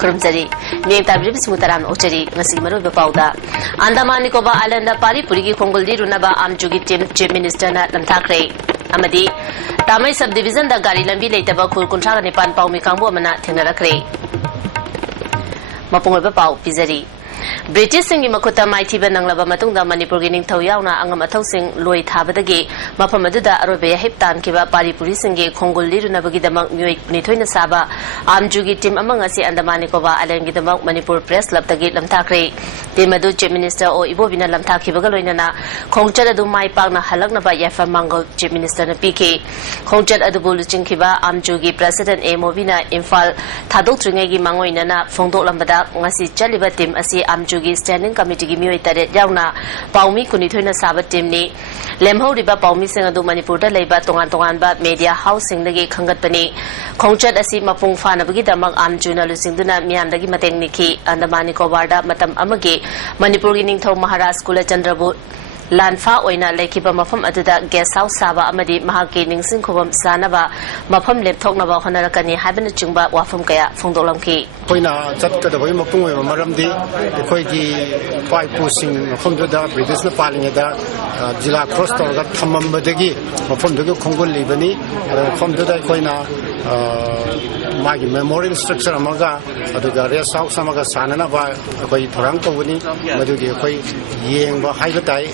Kurumzari, Name Tabri Smutaran Ocheri, Nasimaru Bapauda, Andaman Nicobar Island, Paripuri, Kongoli, Runaba, Amjugi Team, Chief Minister Namtakre, Amadi, Tamai subdivision, the Gari Lambi later Bakul Kuntra Nipan Pau Mikambo Mana Tingarakre. Mapunga Pau, Pizari. British sing Makuta Mighty Benanglaba Matunda Manipur Ginning Toyana Angamato sing Lloyd Habadagi, Mapamaduda Arabia Hiptan Kiba Paripuri Singi, Kongoli Nabagi the Monk Nitoina Saba, Amjugi Tim among us and the Manikova Alangi the Monk Manipur Press Club the Gate Lamtakre, the Madu Chief Minister or Ibovina Lamtaki Bagaloina, Kongchad Adu Mai Pagna Halagnaba Yafa Mango Chief Minister Napiki, Kongchad Adubulu Chinkiba, Amjugi President A Movina Infal, Tadok Tringagi Mangoinana, Fondo Lambada, Masi Chaliba Tim Asi Amjugi Standing Committee Mioitaret Yauna, Paumi Kunituna Sabat Timni, Lemho Riba Paumi Singadu Manipurda Leba Tongan Media Housing the Gay Kangatpani, Kongchat Asi Mapung Fanabagita Mag Amjuna Lusinduna Miandagi Matengniki, and the Manikovarda Matam Amagi, Manipurining To Maharaj Kula Chandrabu. Lanfa Oina Lakiba Mafam Aduda Guest House Saba Amadi Mahaki Ningsing Kubam Sanaba Mapam Leptok Nava Honarakani Habinet Jumba Wafum Kaya Fondolamki. Poina Chatka the way Mapunga Maramdi, the Koiki, Pai Pusing, Fondoda, British Napalingada, Jila Crostor, Tamambadegi, from the Congo Libani, from the Koina. Magi memorial structure amaga aduga rest house amaga sanana ba koi thorang tawuni madugi koi yengba haibatai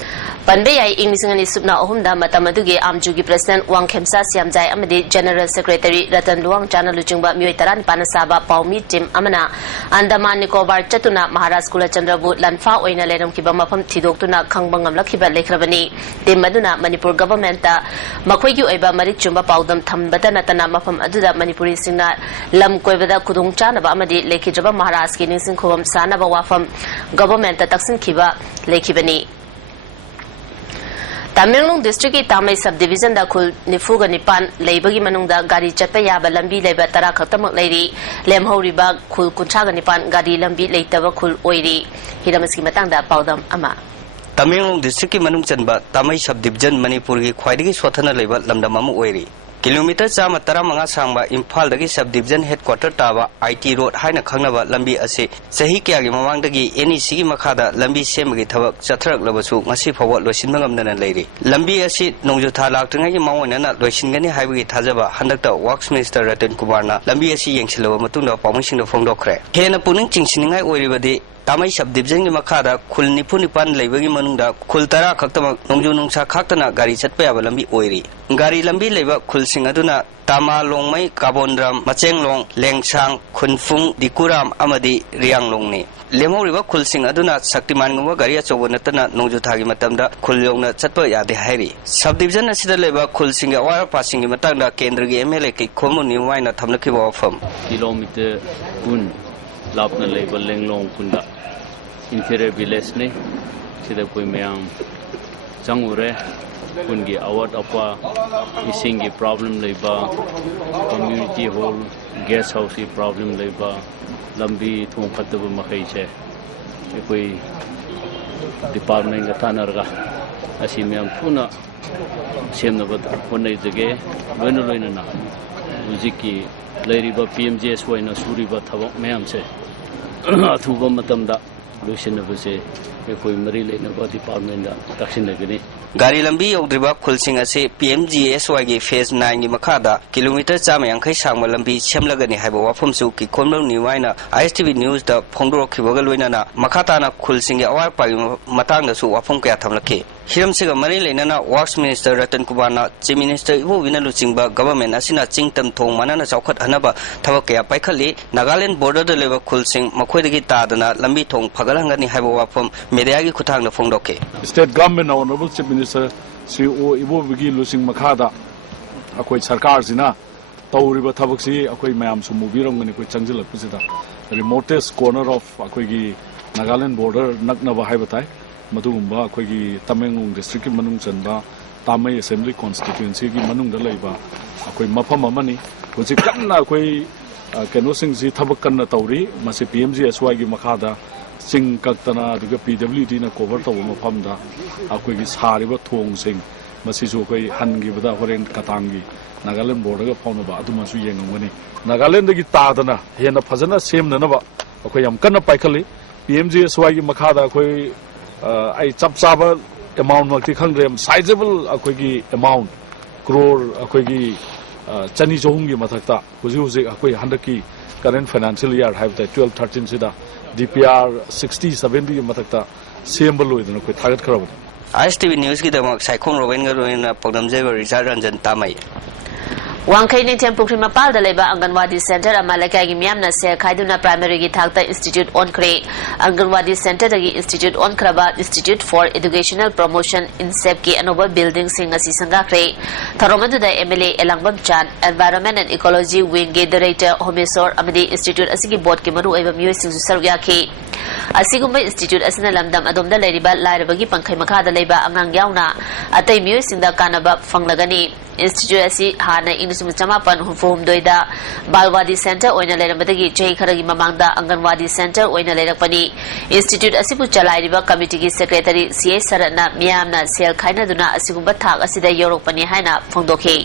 Panbe ai Inglisingani Subna Ohumda Matamadugi Amjugi President Wang Khemsa Siamjai Amadi General Secretary Ratan Luang Channel Lujungba Mioitaran Panasaba Paumi Tim Amana Andaman Nicobar Chatuna Maharaj Kula Chandrabu Lanfa Oina Lenam Kibamapam Tidoktuna Kangbangam Lakiba Lekrabani Tim Maduna Manipur Government Makwayu Eba Marik Chumba Paudam Tambatanatana Mapam Aduda Manipuri Sina Lam Koivada Kudung Chanaba Amadi Lekijaba Maharaj Kining Kubam Sanaba Wafam Government Taksin Kiba Lekibani Tamilong District Tamai Subdivision da Kul Nifuga Nipan Labagi Manunda Gari Chapaya Lambi Leba Tarakatamak Lady Lemho Riba Kul Kunchaga Nipan Gari Lambi Later Kul Oiri Hiramaski Matanda Paudam Ama Tamilong District Manungchanba Tamai Subdivision Manipuri Quaidi Swatana Leba Lamdamamu Oiri Kilometer Sama Taramanga Samba Impal Dagi Subdivision Headquarter Tava IT Road Haina Kangnava Lambi Ase Sahi Kyagi Mamangdagi Any Sigi Makada Lambi Semagi Tavak Chatrak Labasu Masi Pawat Losinmangam Nan Lady Lambi Ase Nongjuta Laktangagi Mawana Losingani Highway Tazaba Handakta Works Minister Ratan Kubarna Lambi Ase Yangsilo Matunda Pamushing the Fondokre Hena Puning Chingshinga Oribadi Tamai Subdivision Makada Kul Nipunipan Labagi Manunda Kultara Kaktamak Nongju Nungsa Kaktana Gari Chatpaya Lambi Oiri Gari Lambi Leba Kul Singaduna Tama Longmai Kabondram Machenglong Lengsang Kunfung Dikuram Amadi Riang Longni Lemo River Kul Singaduna Saktiman Garia Chovanatana Nongjuthagi Matamda Kulyona Chatpa Yade Hari Subdivision Asida Leba Kul Singa Wara passing Matanda Kendri MLK Komuni Wina Tamaki Wafam Kilometer Un Lapna Label Lenglong Kunda Interior Village ne Sida Koi Mayam Changure Kungi Award Apa Isingi problem Leba Community Hall Guest House problem Leba Lambi Thung Khatabu Makhaiche Koi Department Tanarga Asimyam Puna Semnabat Punai Jage Venuloina Muziki Lariba PMJS Waina Suriba Tavok Mayamse Athuba Matamda Lucian of the Ekoi Marine Department Taxinagani. Gari Lambi Odriba Kulsing Ase PMGSY Phase 9 Makada, Kilometer Chamayankai Sama Lambi, Chemlagani Habo from Suki, Konlo Niwina, ISTV News, the Pondro Kivagalwina, Makatana Kulsing Awapa Matanga Su Wapunka Tamlake. Hiram Siga Marilena, Works Minister Ratan Kubana, Chief Minister Ivo Vinaluchingba, Government Asina Chingtam Tong Manana Saukat Hanaba, Tavakea Paikali, Nagaland border the level Kulsing, Makwedi Tadana, Lambi Tong, Pagalangani Habo from Mediagi Kutanga Fondoke. State Government, Honorable Chief Minister, CEO Ivo Vigi Lusing Makada, Akwai Sarkarzina, Tauriba Tavaksi, Akwai Mayam Sumubiram, and Akwai Changila Pusita, the remotest corner of Akwai Nagaland border, Naknava Haibatai. Madumba, Quagi Tamang District Manung Sanba, Tamay Assembly Constituency, Manung Laiba, Aquay Mapamani, which is Kanakway Canosing Tabakan Tauri, Masi PMG Swagi Makada, Sing Katana, the PWD na cover to Mapamda, Aquagis Hariba Tong Sing, मसीसु कोई हनगी बदा होरेन कतांगी Nagaland board का faun बा अदुमसु येंगमनी नागालैंड की तादना हेना फजना सेमननबा अखोय यम कन्न पाइखली PMGSY की मखादा अखोय आई चप चाबा amount मक्ति खंगरे sizeable अखोय की amount crore अखोय की चनी जोहुम की मथक्ता हुजी हुजी अखोय हंडकी current financial year have the 12-13 sida DPR 60-70 की मथक्ता सेमबल होइदन कोई थागत खराब ISTV News की दमक साइकोन रोवेन गरोइन प्रोग्राम जेवर रिचार्ड रंजन तामई वांखै निथेम पुखरी मपाल लेबा अंगनवाड़ी सेंटर अमालकागी मियामना से खाइदुना प्राइमरी की थाकता इंस्टीट्यूट ऑन क्रे अंगनवाड़ी सेंटर दगी इंस्टीट्यूट ऑन खरबा इंस्टीट्यूट फॉर एजुकेशनल प्रमोशन इनसेप की अनोबा बिल्डिंग सिंग असि संगाख्रे थरोमदुदा MLA एलांगबम चान एनवायरनमेंट एंड इकोलॉजी विंग के डायरेक्टर होमेसोर अमदी इंस्टीट्यूट असि की बोर्ड के मरु एवं म्यूय सिंग सरयाखी असिगुम्बा इंस्टीट्यूट असना लमदम अदोमदा लेरिबा लाइरबगी पंखै मखादा लेबा अंगांग यावना अतै म्यूय सिंगदा कानबा फंगलगनी इंस्टीट्यूट असि हाना इंगसुम चमापन हुफुमदोइदा बालवादी सेंटर ओइना लेरबदगी चही खरगी ममांगदा अंगनवाड़ी सेंटर ओइना लेरकपनी इंस्टीट्यूट असिबु चलाइरिबा कमिटी की सेक्रेटरी CA सरना मियामना सेल खाइनादुना असिगुम्बा थाक असिदा योरकपनी हाइना फोंदोखि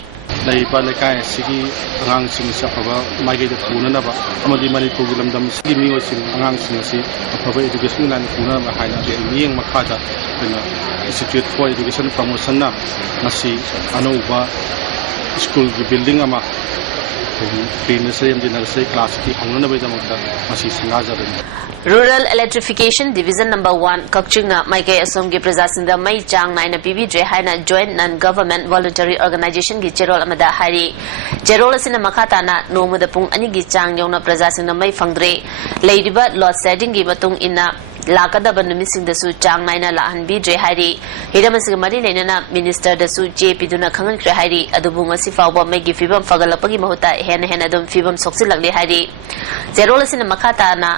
लैबा लेकाय सिगी आंगांग सिंग सफबा माइगे पुननबा अमदि मणिपुर लमदम सिगी मिओ सिंग आंगांग सिंग सि अफबा एजुकेशन लाइन पुननबा हाइना के मियंग मखादा इंस्टीट्यूट फॉर एजुकेशन प्रमोशन ना मसी अनौबा स्कूल की बिल्डिंग अमा pre nursery and nursery class की हंगनबैदमक्ता मसी संगाजबनि rural electrification division number 1 Kakching माइके असोम की प्रजासिंग मई चांग नाइन पीबीद्रे हाइना joint non government voluntary organisation की चेरोल अमदा हारी चेरोल असिना मखाताना नोमुदा पुंग अनि की चांग यौना प्रजासिंग मई फंगद्रे लेरिबा लॉड सेडिंग की मतुंग इना लाकदबा नुमिसिंगदसु चांग नाइना लाहनबीद्रे हारी हिरमसिग मरी लेनना मिनिस्टर दसु जेपीदुना खंगनख्रे हारी अदुबु ngasi फावबा मैगी फिबम फगलपगी महुता हेन हेन अदुम फिबम सोक्सिलगले हारी चेरोल असिना मखाताना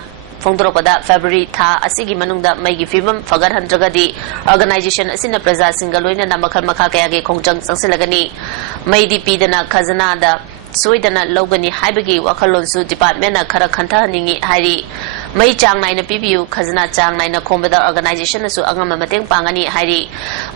फोंदरोपदा फेब्रुवरी था असिगी मनुंगदा मैगी फिबम फगर हंद्रगदी ऑर्गेनाइजेशन असिना प्रजा सिंगल लोइना मखल मखा कयागे खोंजंग संसिलगनी मैदी पीदना खजनादा सोइदना लौगनी हाइबगी वखलोंसु डिपार्टमेंट खरा खंथहनिंगी हारी मई चांग नाइन पीबीयू खजना चांग नाइन खोंबदा ऑर्गेनाइजेशन असु अंगम मतेंग पांगनी हारी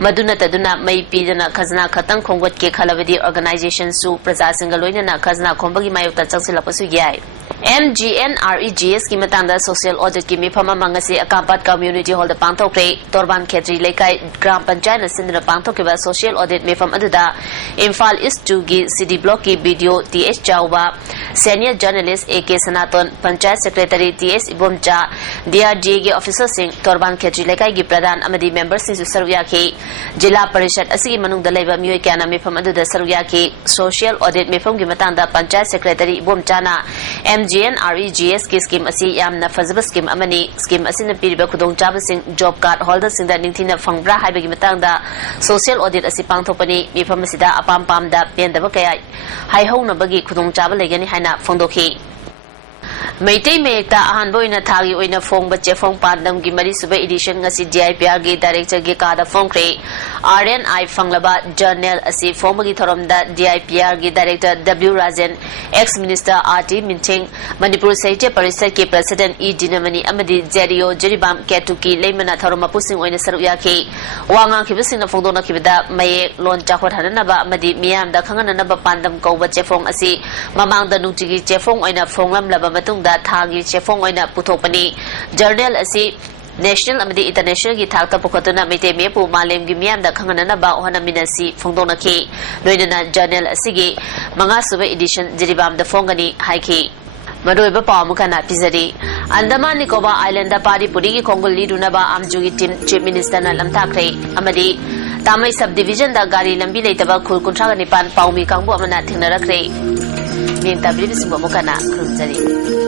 मदुना तदुना मई पीदना खजना खतंग खोंगत के खलबदी ऑर्गेनाइजेशन सु प्रजा सिंगल लोइना खजना खोंबगी मायुक्ता चंगसिलपसु याय MGNREGS की मतंगदा सोशल ऑडिट की मिफम मंगसी अकांपत कम्युनिटी हॉल द पांथोक्रे तोरबान खेत्री लेकाई ग्राम पंचायत सिंधना पांथोकेबा सोशल ऑडिट मिफम अदुदा इम्फाल ईस्ट 2 की सिटी ब्लॉक की वीडियो TH चाउबा senior journalist AK Sanatan panchayat secretary TS Ibomcha DRDA के ऑफिसर सिंह तोरबान खेत्री लेकाई की प्रधान अमदी मेंबर सिंह सरयाखी जिला परिषद असिगी मनुंगदा लेबा मियोय क्याना मिफम अदुदा सरयाखी सोशल ऑडिट मिफम की मतंगदा पंचायत सेक्रेटरी इबोमचाना MGNREGS की स्कीम असी यामना फजब स्कीम अमनी स्कीम असिना पीरिबा खुदोंचाबसिंग जॉब कार्ड होल्डर सिंगदा निंथिना फंगब्रा हाइबगी मतंगदा सोशल ऑडिट असी पांथोपनी मिफम असिदा अपाम पामदा पेंदब कया हाइहौनबगी खुदोंचाब लेगनी हाइना फोंदोखी मैतई मेयता अहानबोइना थागी ओइना फोंग बच्चे फोंग पांदम की मरी सुबह एडिशन ngasi DIPR की डायरेक्टर के कादा फोंगख्रे RNI फंगलबा जर्नल असी फोंबगी थरोमदा DIPR की director W Rajan ex minister RT Minthing Manipur Sahitya Parishad के प्रेसिडेंट E दिनमनी अमदी जेरियो जेरिबाम केटुकी लेमना थरोम पुसिंग ओइना सरुयाखी वांगा खिबसिंग फोंदोना खिबदा मये लोन चाखोट हननबा अमदी मियामदा खंगननबा पांदम कौ बच्चे फोंग असी ममांगदा नुटिगी चेफोंग ओइना फोंगलम लबा मतुंगदा थागी चेफोंग ओइना पुथोपनी जर्नल असी नेशनल अमदी इंटरनेशनल की थाकता पुखतुना मिते मेपु मालेम की मियामदा खंगननबा ओहनमिनसी फोंदोनखी लोइनना जर्नल असिगी मंगा सुबह एडिशन जेरिबाम द फोंगनी हाइखी मरोइबा पामुखना पिजरी अंडमान निकोबार आइलैंड पारीपुरी की खोंगुल लीडुनबा आमजुगी टीम चीफ मिनिस्टर लमथाख्रे अमदी तामई सब डिवीजन दा गाड़ी लंबी लेतबा खुल कुंथ्रागा निपान पाउमी कांगबु अमना थिंगनरख्रे मेंता ब्रिबिसिंग बमुखना खुरुमजरी